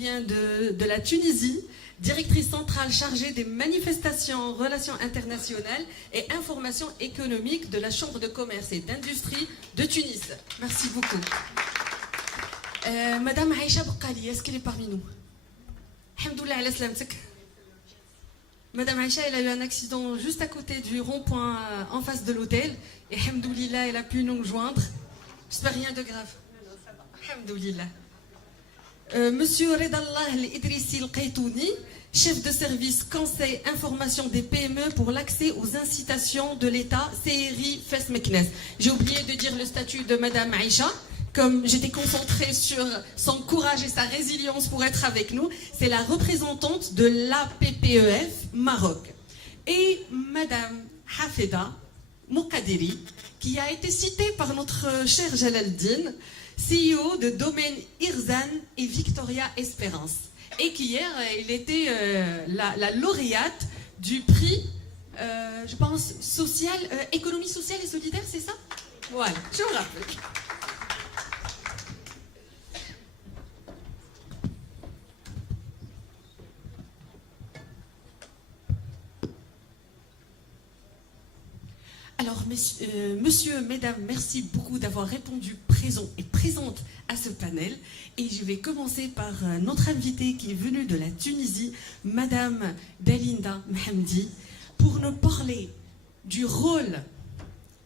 vient de la Tunisie, directrice centrale chargée des manifestations, relations internationales et informations économiques de la Chambre de commerce et d'industrie de Tunis. Merci beaucoup. Madame Aïcha Boukali, est-ce qu'elle est parmi nous? Alhamdoulilah ala slamtek. Madame Aïcha, elle a eu un accident juste à côté du rond-point en face de l'hôtel. Et alhamdoulilah, elle a pu nous joindre. J'espère rien de grave. Alhamdoulilah. Monsieur Redallah El-Idrissi El-Qaitouni, chef de service Conseil Information des PME pour l'accès aux incitations de l'État, CRI FES Meknes. J'ai oublié de dire le statut de Madame Aïcha. Comme j'étais concentrée sur son courage et sa résilience pour être avec nous, c'est la représentante de l'APPEF Maroc. Et Madame Hafeda Moukadiri, qui a été citée par notre cher Jalaldine, CEO de Domaine Irzan et Victoria Espérance. Et qu'hier, il était la lauréate du prix, je pense, social, économie sociale et solidaire, c'est ça? Voilà, je vous rappelle. Alors, monsieur, mesdames, merci beaucoup d'avoir répondu présent et présente à ce panel. Et je vais commencer par notre invitée qui est venue de la Tunisie, Madame Dalinda Mhamdi, pour nous parler du rôle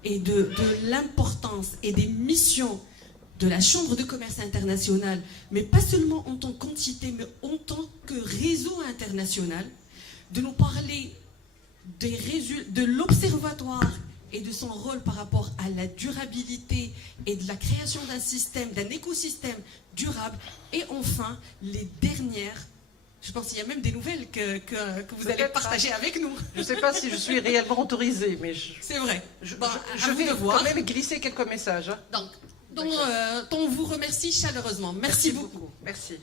et de l'importance et des missions de la Chambre de commerce internationale, mais pas seulement en tant qu'entité, mais en tant que réseau international, de nous parler de l'observatoire et de son rôle par rapport à la durabilité et de la création d'un système, d'un écosystème durable. Et enfin, les dernières, je pense qu'il y a même des nouvelles que vous allez partager avec nous. Je ne sais pas si je suis réellement autorisée, mais c'est vrai. Je vais quand même glisser quelques messages. Donc on vous remercie chaleureusement. Merci beaucoup. Merci.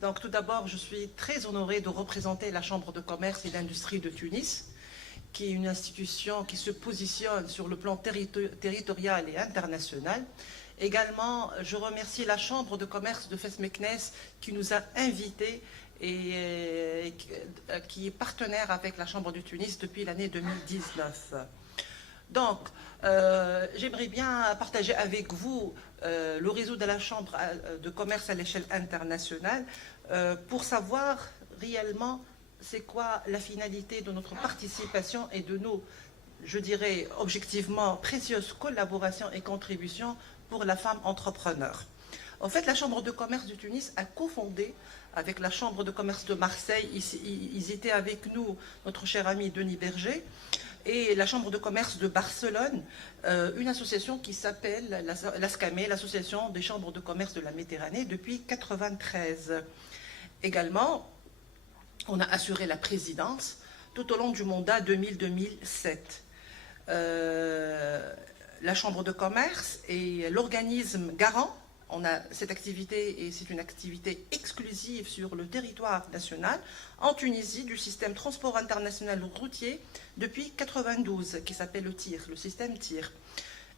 Donc tout d'abord, je suis très honorée de représenter la Chambre de commerce et d'industrie de Tunis, qui est une institution qui se positionne sur le plan territorial et international. Également, je remercie la Chambre de commerce de Fes Meknès qui nous a invités et qui est partenaire avec la Chambre du Tunis depuis l'année 2019. Donc, j'aimerais bien partager avec vous le réseau de la Chambre de commerce à l'échelle internationale pour savoir réellement c'est quoi la finalité de notre participation et de nos, je dirais objectivement, précieuses collaborations et contributions pour la femme entrepreneur. En fait, la Chambre de commerce du Tunis a cofondé avec la Chambre de commerce de Marseille, ils étaient avec nous, notre cher ami Denis Berger, et la Chambre de commerce de Barcelone, une association qui s'appelle l'ASCAME, l'Association des chambres de commerce de la Méditerranée, depuis 1993. Également, on a assuré la présidence tout au long du mandat 2000-2007. La Chambre de commerce est l'organisme garant. On a cette activité, et c'est une activité exclusive sur le territoire national, en Tunisie, du système transport international routier depuis 1992, qui s'appelle le TIR, le système TIR.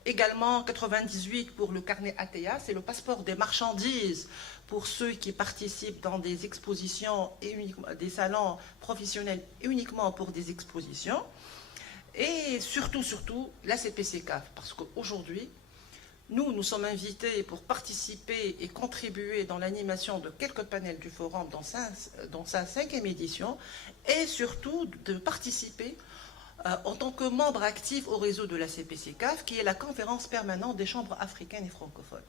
Également, 98 pour le carnet ATA, c'est le passeport des marchandises pour ceux qui participent dans des expositions et des salons professionnels uniquement pour des expositions. Et surtout, la CPCCAF, parce qu'aujourd'hui, nous sommes invités pour participer et contribuer dans l'animation de quelques panels du forum dans sa 5e édition, et surtout de participer en tant que membre actif au réseau de la CPCCAF, qui est la conférence permanente des chambres africaines et francophones.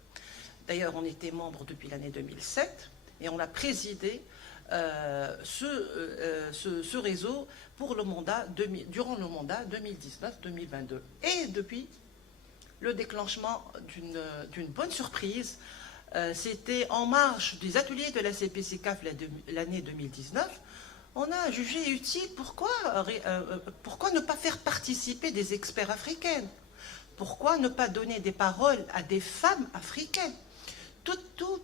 D'ailleurs, on était membre depuis l'année 2007 et on a présidé ce réseau pour durant le mandat 2019-2022. Et depuis le déclenchement d'une bonne surprise, c'était en marge des ateliers de la CPCCAF l'année 2019, on a jugé utile, pourquoi ne pas faire participer des experts africaines? Pourquoi ne pas donner des paroles à des femmes africaines?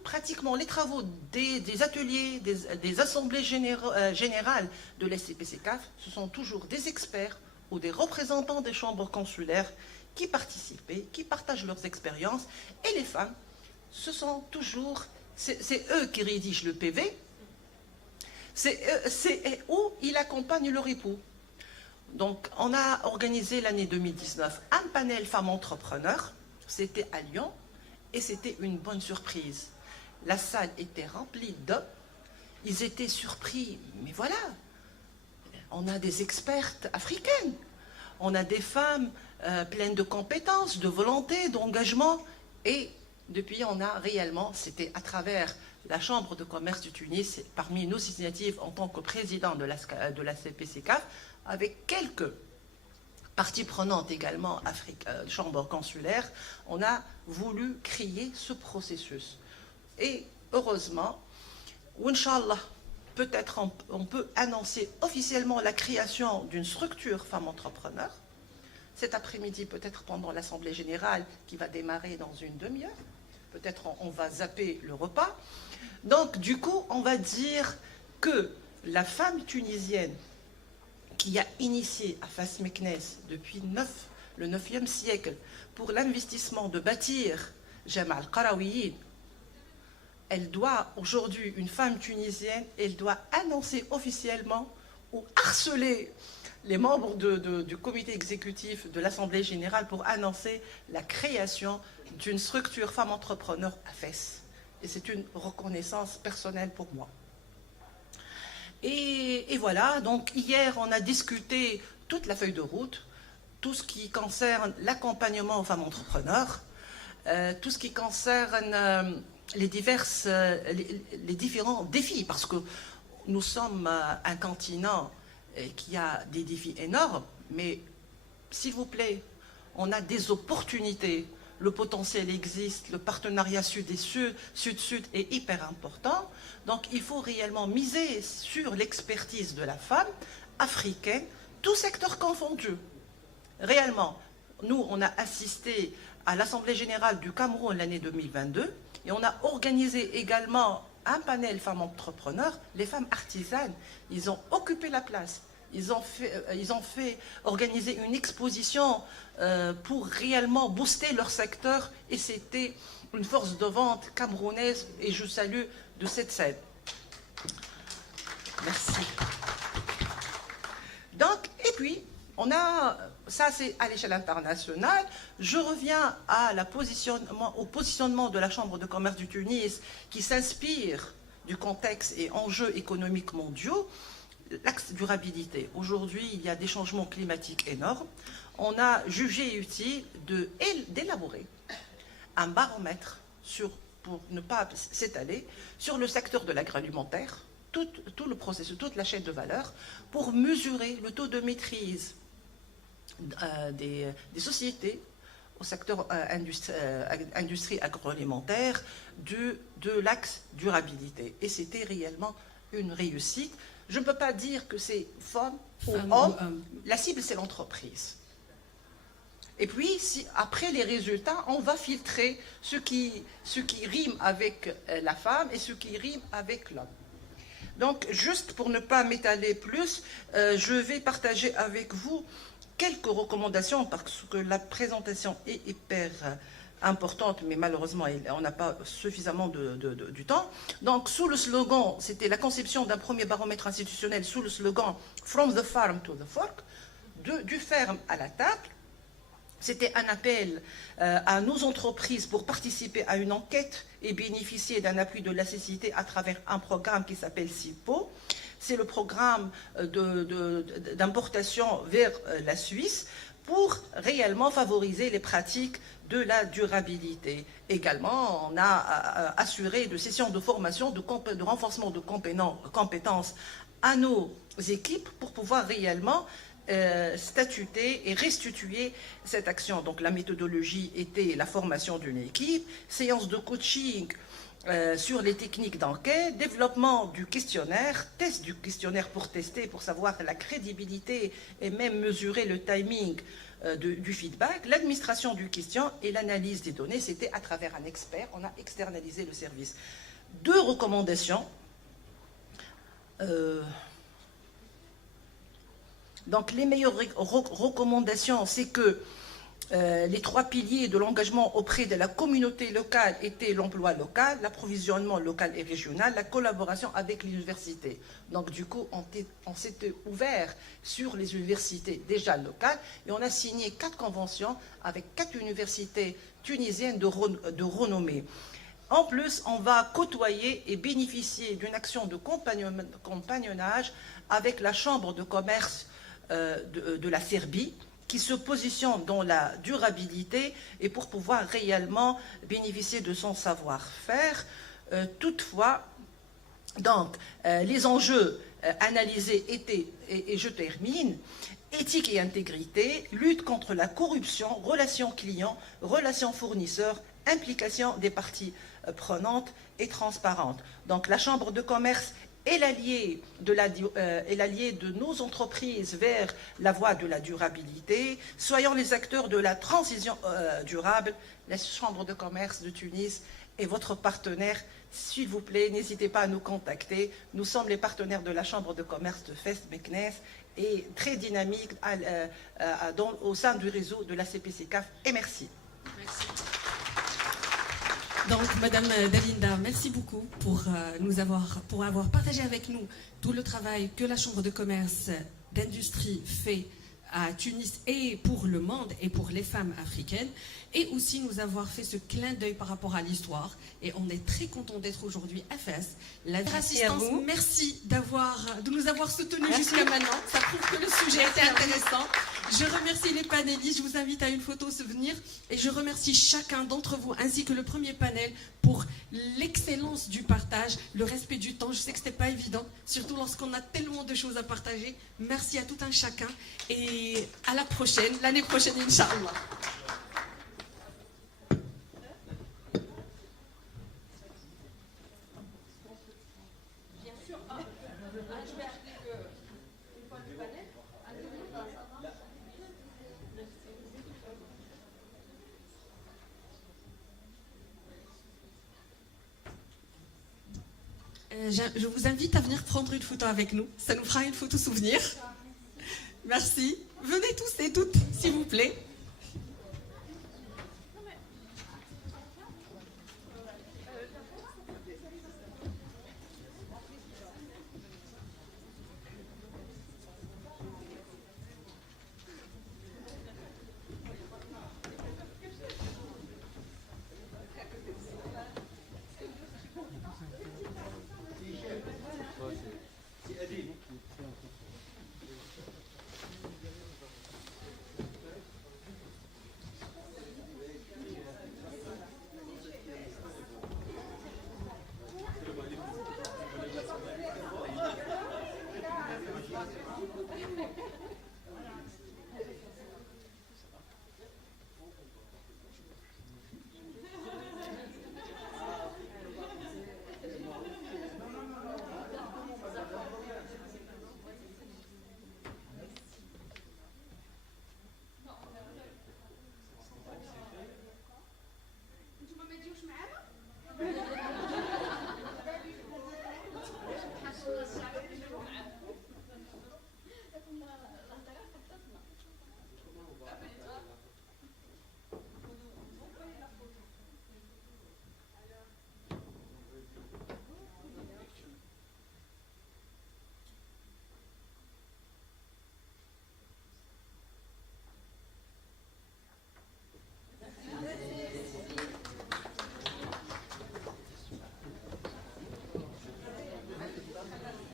Pratiquement les travaux des ateliers, des assemblées générales de la CPCCAF, ce sont toujours des experts ou des représentants des chambres consulaires qui participaient, qui partagent leurs expériences, et les femmes, ce sont toujours c'est eux qui rédigent le PV, c'est où il accompagne leur époux. Donc, on a organisé l'année 2019 un panel femmes entrepreneurs, c'était à Lyon, et c'était une bonne surprise. La salle était remplie d'hommes, ils étaient surpris, mais voilà, on a des expertes africaines, on a des femmes pleines de compétences, de volonté, d'engagement, et depuis on a réellement, c'était à travers la Chambre de commerce du Tunis, parmi nos initiatives en tant que président de la CPCCAF, avec quelques parties prenantes également, Chambre consulaire, on a voulu créer ce processus. Et heureusement, Inch'Allah, peut-être on peut annoncer officiellement la création d'une structure femmes entrepreneurs. Cet après-midi, peut-être pendant l'Assemblée générale qui va démarrer dans une demi-heure. Peut-être on va zapper le repas. Donc, du coup, on va dire que la femme tunisienne qui a initié à Fas Meknes depuis le 9e siècle pour l'investissement de bâtir Jama al-Qarawiyyin, elle doit aujourd'hui, une femme tunisienne, elle doit annoncer officiellement ou harceler les membres du comité exécutif de l'Assemblée générale pour annoncer la création d'une structure femmes entrepreneurs à Fès. Et c'est une reconnaissance personnelle pour moi. Et voilà, donc hier on a discuté toute la feuille de route, tout ce qui concerne l'accompagnement aux femmes entrepreneurs, tout ce qui concerne les différents défis, parce que nous sommes un continent qui a des défis énormes, mais s'il vous plaît, on a des opportunités, le potentiel existe, le partenariat sud et sud-sud est hyper important, donc il faut réellement miser sur l'expertise de la femme africaine, tout secteur confondu. Réellement, nous, on a assisté à l'Assemblée générale du Cameroun l'année 2022, et on a organisé également un panel femmes entrepreneurs, les femmes artisanes, ils ont occupé la place. Ils ont fait organiser une exposition pour réellement booster leur secteur, et c'était une force de vente camerounaise, et je salue de cette scène. Merci. Donc, et puis, on a, ça c'est à l'échelle internationale, je reviens au positionnement de la Chambre de commerce du Tunis qui s'inspire du contexte et enjeux économiques mondiaux. L'axe durabilité. Aujourd'hui, il y a des changements climatiques énormes. On a jugé utile d'élaborer un baromètre pour ne pas s'étaler sur le secteur de l'agroalimentaire, tout le processus, toute la chaîne de valeur, pour mesurer le taux de maîtrise des sociétés au secteur industrie agroalimentaire de l'axe durabilité. Et c'était réellement une réussite. Je ne peux pas dire que c'est femme ou homme. La cible, c'est l'entreprise. Et puis, après les résultats, on va filtrer ce qui rime avec la femme et ce qui rime avec l'homme. Donc, juste pour ne pas m'étaler plus, je vais partager avec vous quelques recommandations parce que la présentation est hyper importante, mais malheureusement, on n'a pas suffisamment du temps. Donc, sous le slogan, c'était la conception d'un premier baromètre institutionnel sous le slogan « From the farm to the fork », du ferme à la table. C'était un appel à nos entreprises pour participer à une enquête et bénéficier d'un appui de la cécité à travers un programme qui s'appelle SIPO. C'est le programme d'importation vers la Suisse pour réellement favoriser les pratiques de la durabilité. Également, on a assuré de sessions de formation, de renforcement de compétences à nos équipes pour pouvoir réellement statuter et restituer cette action. Donc la méthodologie était la formation d'une équipe, séance de coaching sur les techniques d'enquête, développement du questionnaire, test du questionnaire pour tester, pour savoir la crédibilité et même mesurer le timing du feedback, l'administration du question et l'analyse des données. C'était à travers un expert, on a externalisé le service. 2 recommandations. Donc les meilleures recommandations, c'est que Les 3 piliers de l'engagement auprès de la communauté locale étaient l'emploi local, l'approvisionnement local et régional, la collaboration avec l'université. Donc du coup, on s'était ouvert sur les universités déjà locales et on a signé 4 conventions avec 4 universités tunisiennes de renommée. En plus, on va côtoyer et bénéficier d'une action de compagnonnage avec la Chambre de commerce de la Serbie, qui se positionne dans la durabilité et pour pouvoir réellement bénéficier de son savoir-faire. Toutefois, donc, les enjeux analysés étaient, et je termine, éthique et intégrité, lutte contre la corruption, relations clients, relations fournisseurs, implication des parties prenantes et transparentes. Donc la Chambre de commerce est l'allié de nos entreprises vers la voie de la durabilité. Soyons les acteurs de la transition durable. La Chambre de commerce de Tunis est votre partenaire. S'il vous plaît, n'hésitez pas à nous contacter. Nous sommes les partenaires de la Chambre de commerce de Fès Meknès et très dynamique au sein du réseau de la CPC-CAF. Et merci. Merci. Donc, Madame Dalinda, merci beaucoup pour avoir partagé avec nous tout le travail que la Chambre de commerce d'industrie fait à Tunis et pour le monde et pour les femmes africaines, et aussi nous avoir fait ce clin d'œil par rapport à l'histoire. Et on est très content d'être aujourd'hui à Fès. La assistance, merci de nous avoir soutenus jusqu'à maintenant. Ça prouve que le sujet était intéressant. Je remercie les panélistes, je vous invite à une photo souvenir et je remercie chacun d'entre vous ainsi que le premier panel pour l'excellence du partage, le respect du temps. Je sais que ce n'était pas évident, surtout lorsqu'on a tellement de choses à partager. Merci à tout un chacun et à la prochaine, l'année prochaine, Inch'Allah. Je vous invite à venir prendre une photo avec nous. Ça nous fera une photo souvenir. Merci. Venez tous et toutes, s'il vous plaît.